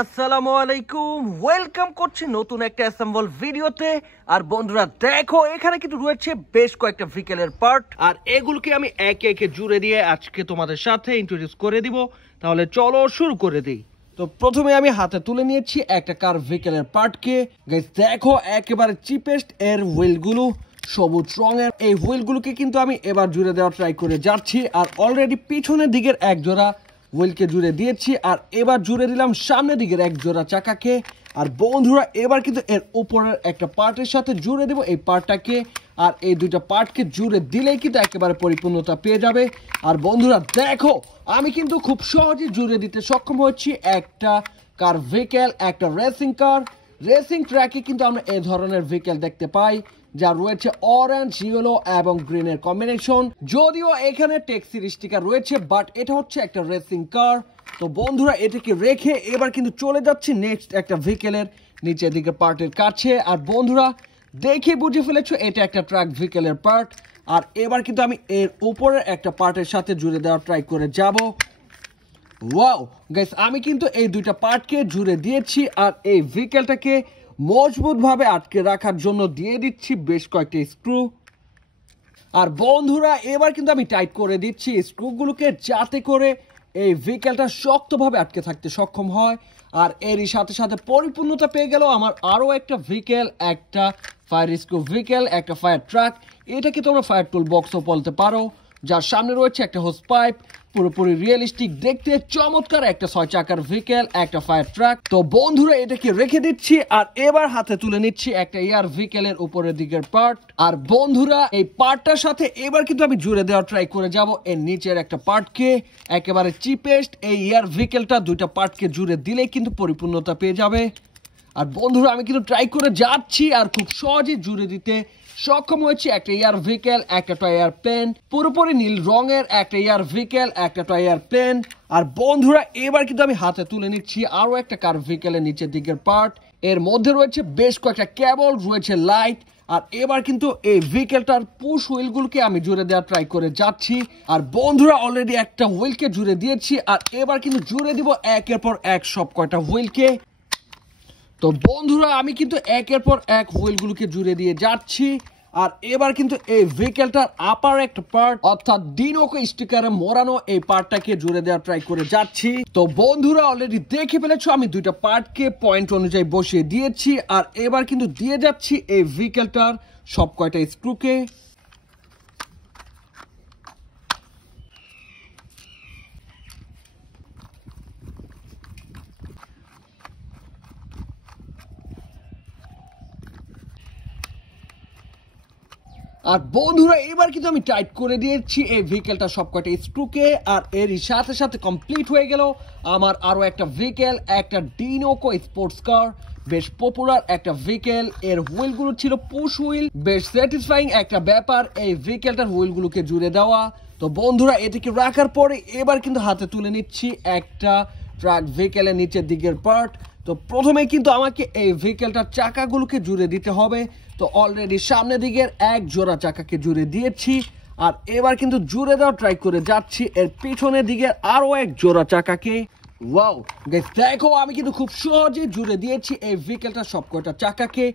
আসসালামু আলাইকুম, ওয়েলকাম করছি নতুন একটা অ্যাসেম্বল ভিডিওতে। আর বন্ধুরা দেখো, এখানে কিন্তু রয়েছে বেশ কয়েকটা ভেহিকেলের পার্ট, আর এগুলোকে আমি একে একে জুড়ে দিয়ে আজকে তোমাদের সাথে ইন্ট্রোডিউস করে দিব। তাহলে চলো শুরু করে দিই। তো প্রথমে আমি হাতে তুলে নিয়েছি একটা কার ভেহিকেলের পার্টকে। গাইস দেখো, একেবারে চিপেস্ট এর হুইলগুলো সবুজ রঙের এই হুইলগুলোকে কিন্তু আমি এবার জুড়ে দেওয়ার ট্রাই করে যাচ্ছি। আর অলরেডি পিছনের দিকের এক জোড়া হুইলকে জুড়ে দিয়েছি, আর এবার জুড়ে দিলাম সামনের দিকের এক জোড়া চাকাকে। আর বন্ধুরা এবার কিন্তু এর উপরের একটা পার্টের সাথে জুড়ে দেব এই পার্টটাকে। আর এই দুইটা পার্টকে জুড়ে দিলেই কিন্তু একেবারে পরিপূর্ণতা পেয়ে যাবে। আর বন্ধুরা দেখো, আমি কিন্তু খুব সহজে জুড়ে দিতে সক্ষম হচ্ছি একটা কার ভেহিকেল, একটা রেসিং কার। রেসিং ট্র্যাকে কিন্তু আমরা এই ধরনের ভেহিকেল দেখতে পাই, যা রয়েছে অরেঞ্জ, ইয়েলো এবং গ্রিনের কম্বিনেশন। যদিও এখানে ট্যাক্সির স্টিকার রয়েছে, বাট এটা হচ্ছে একটা রেসিং কার। তো বন্ধুরা এটাকে রেখে এবার কিন্তু চলে যাচ্ছি নেক্সট একটা ভেহিকেলের নিচের দিকে পার্টের কাছে। আর বন্ধুরা দেখে বুঝে ফেলেছো, এটা একটা ট্রাক ভেহিকেলের পার্ট। আর এবার কিন্তু আমি এর উপরের একটা পার্টের সাথে জুড়ে দেওয়ার ট্রাই করে যাব। ওয়াও গাইস, আমি কিন্তু এই দুইটা পার্টকে জুড়ে দিয়েছি। আর এই ভেহিকেলটাকে মজবুত ভাবে আটকে রাখার জন্য দিয়ে দিচ্ছি বেশ কয়েকটা স্ক্রু। আর বন্ধুরা এবার কিন্তু আমি টাইট করে দিচ্ছি স্ক্রুগুলোকে, যাতে করে এই ভেহিকেলটা শক্তভাবে আটকে থাকতে সক্ষম হয়। আর এরই সাথে সাথে পরিপূর্ণতা পেয়ে গেল আমার আরও একটা ভেহিকেল, একটা ফায়ার রেস্কিউ ভেহিকেল, একটা ফায়ার ট্রাক। এটাকে তোমরা ফায়ার টুল বক্সও বলতে পারো, যার সামনে রয়েছে একটা হোস পাইপ। পুরোপুরি রিয়েলিস্টিক দেখতে চমৎকার একটা 6 চাকার ভেহিকেল, একটা ফায়ার ট্রাক। তো বন্ধুরা এটাকে রেখে দিচ্ছি, আর এবার হাতে তুলে নিচ্ছি একটা এয়ার ভেহিকেলের উপরের দিকের পার্ট। আর বন্ধুরা এই পার্টটার সাথে এবার কিন্তু আমি জুড়ে দেওয়ার ট্রাই করে যাব এর নিচের একটা পার্টকে। একেবারে চিপেস্ট এই এয়ার ভেহিকেলটা দুইটা পার্টকে জুড়ে দিলে কিন্তু পরিপূর্ণতা পেয়ে যাবে। আর বন্ধুরা আমি কিন্তু ট্রাই করে যাচ্ছি, আর খুব সহজে জুড়ে দিতে সক্ষম হয়েছে একটা এয়ার ভেহিকেল, একটা টয় এয়ারপ্লেন। পুরোপুরি নীল রঙের একটা এয়ার ভেহিকেল, একটা টয় এয়ারপ্লেন। আর বন্ধুরা এবার কিন্তু আমি হাতে তুলে নিচ্ছি আরো একটা কার ভেহিকেলের নিচের দিকের পার্ট। এর মধ্যে রয়েছে বেশ কয়েকটা কেবল, রয়েছে লাইট। আর এবার কিন্তু এই ভেহিকেলটার পুশ হুইলগুলোকে আমি জুড়ে দেওয়ার ট্রাই করে যাচ্ছি। আর বন্ধুরা অলরেডি একটা হুইলকে জুড়ে দিয়েছি, আর এবার কিন্তু জুড়ে দিব একের পর এক সব কয়টা হুইলকে। তো বন্ধুরা আমি কিন্তু একের পর এক হুইলগুলোকে জুড়ে দিয়ে যাচ্ছি। আর এবার কিন্তু এই ভেহিকেলটার আপার একটা পার্ট, অর্থাৎ ডিনোকো স্টিকারে মোড়ানো এই পার্টটাকে জুড়ে দেওয়ার ট্রাই করে যাচ্ছি। তো বন্ধুরা অলরেডি দেখে ফেলেছো, আমি দুইটা পার্টকে পয়েন্ট অনুযায়ী বসিয়ে দিয়েছি। আর এবার কিন্তু দিয়ে যাচ্ছি এই ভেহিকেলটার সব কয়টা স্ক্রুকে। আর বন্ধুরা এবার কিন্তু আমি টাইট করে দিয়েছি এই ভেহিকেলটা সব কয়টা স্ক্রুকে। আর এরই সাথে সাথে কমপ্লিট হয়ে গেল আমার আরো একটা ভেহিকেল, একটা ডিনোকো স্পোর্টস কার। বেশ পপুলার একটা ভেহিকেল, এর হুইলগুলো ছিল পুশ হুইল। বেশ স্যাটিসফাইং একটা ব্যাপার এই ভেহিকেলটার হুইলগুলোকে জুড়ে দেওয়া। তো বন্ধুরা এটিকে রাখার পরে এবার কিন্তু হাতে তুলে নিচ্ছি একটা ট্রাক ভেহিকেলের নিচের দিকের পার্ট। তো প্রথমে কিন্তু আমাকে এই ভেহিকেলটার চাকাগুলোকে জুড়ে দিতে হবে। তো অলরেডি সামনের দিকের এক জোড়া চাকাকে জুড়ে দিয়েছি, আর এবার কিন্তু জুড়ে দেওয়ার ট্রাই করে যাচ্ছি এর পিছনের দিকের আরো এক জোড়া চাকাকে। ওয়াও গাইস দেখো, আমি কিন্তু খুব সহজে জুড়ে দিয়েছি এই ভেহিকেলটার সবকটা চাকাকে।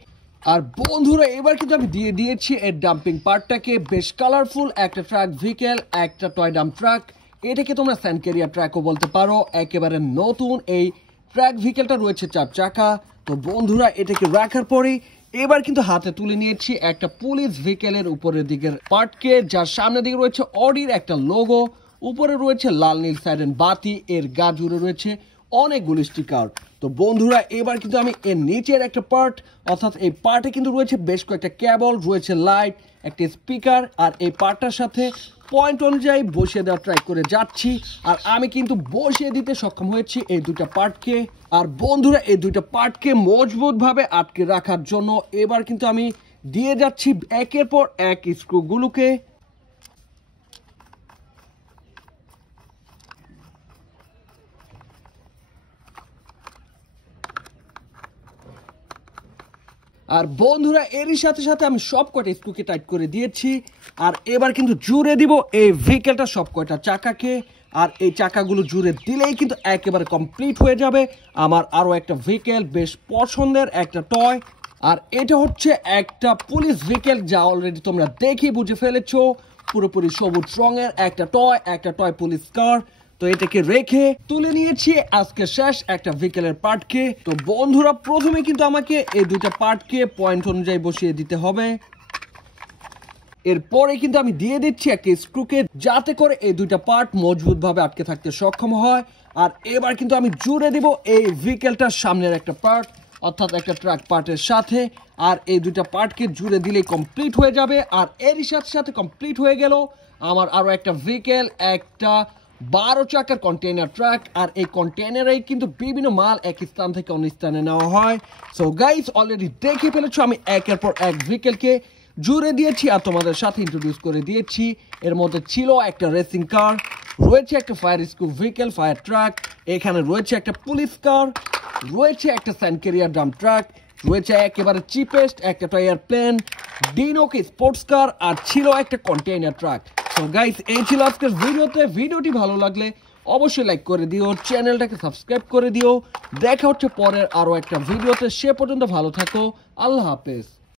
আর বন্ধুরা এবার কিন্তু আমি দিয়ে দিয়েছি এর ডাম্পিং পার্টটাকে। বেশ কালারফুল একটা ট্রাক ভেহিকেল, একটা টয় ডাম্প ট্রাক। এটাকে তোমরা স্যান্ড ক্যারিয়ার ট্রাকও বলতে পারো। একেবারে নতুন এই ট্রাক ভেহিকেলটা রয়েছে 4 চাকা। তো বন্ধুরা এটাকে রাখার পরে এবার কিন্তু হাতে তুলে নিয়েছি একটা পুলিশ ভেহিকেলের উপরের দিকের পার্টকে, যার সামনের দিকে রয়েছে অডির একটা লোগো। উপরে রয়েছে লাল নীল সাইরেন বাতি, এর গা জুড়ে রয়েছে অনেকগুলো স্টিকার। তো বন্ধুরা এবার কিন্তু আমি এর নিচের একটা পার্ট, অর্থাৎ এই পার্টে কিন্তু রয়েছে বেশ কয়েকটা কেবল, রয়েছে লাইট, একটা স্পিকার। আর এই পার্টটার সাথে পয়েন্ট অনুযায়ী বসিয়ে দেওয়ার ট্রাই করে যাচ্ছি। আর আমি কিন্তু বসিয়ে দিতে সক্ষম হয়েছি এই দুইটা পার্টকে। আর বন্ধুরা এই দুইটা পার্টকে মজবুত ভাবে আটকে রাখার জন্য এবার কিন্তু আমি দিয়ে যাচ্ছি একের পর এক স্ক্রুগুলোকে। আর বন্ধুরা এরই সাথে সাথে আমি সব কয়টা স্ক্রুকে টাইট করে দিয়েছি। আর এবার কিন্তু জুড়ে দিব এই ভেহিকেলটা সব কয়টা চাকাকে। আর এই চাকাগুলো জুড়ে দিলেই কিন্তু একেবারে কমপ্লিট হয়ে যাবে আমার আরো একটা ভেহিকেল, বেশ পছন্দের একটা টয়। আর এটা হচ্ছে একটা পুলিশ ভেহিকেল, যা অলরেডি তোমরা দেখে বুঝে ফেলেছো, পুরোপুরি সবুজ রঙের একটা টয় পুলিশ কার। তো এটাকে রেখে তুলে নিয়েছি আজকে শেষ একটা ভেহিকেলের পার্টকে। তো বন্ধুরা প্রথমে কিন্তু আমাকে এই দুইটা পার্টকে পয়েন্ট অনুযায়ী বসিয়ে দিতে হবে। এরপরে কিন্তু আমি দিয়ে দিচ্ছি একটা স্ক্রুকে, যাতে করে এই দুইটা পার্ট মজবুত ভাবে আটকে থাকতে সক্ষম হয়। আর এবার কিন্তু আমি জুড়ে দিব এই ভেহিকেলটার সামনের একটা পার্ট, অর্থাৎ একটা ট্রাক পার্টের সাথে। আর এই দুইটা পার্টকে জুড়ে দিলেই কমপ্লিট হয়ে যাবে। আর এরই সাথে কমপ্লিট হয়ে গেল আমার আরো একটা ভেহিকেল, একটা 12 চাকার কন্টেইনার ট্রাক। আর এই কন্টেইনারে কিন্তু বিভিন্ন মাল এক স্থান থেকে অন্য স্থানে নেওয়া হয়। সো গাইস অলরেডি দেখে ফেলেছো আমি একের পর এক ভেহিকেলকে জুড়ে দিয়েছি আর তোমাদের সাথে ইন্ট্রোডিউস করে দিয়েছি। এর মধ্যে ছিল একটা রেসিং কার, রয়েছে একটা fire rescue vehicle, fire truck, এখানে রয়েছে একটা পুলিশ কার, রয়েছে একটা স্যান্ড ক্যারিয়ার ডাম্প ট্রাক, রয়েছে একেবারে চিপেস্ট একটা টয় এয়ারপ্লেন, ডিনোকো স্পোর্টস কার, আর ছিল একটা কন্টেইনার ট্রাক। সো গাইস এই ছিল আজকের ভিডিওতে। ভিডিওটি ভালো লাগলে অবশ্যই লাইক করে দিও, চ্যানেলটাকে সাবস্ক্রাইব করে দিও। দেখা হচ্ছে পরের আরো একটা ভিডিওতে। সে পর্যন্ত ভালো থাকো, আল্লাহ হাফেজ।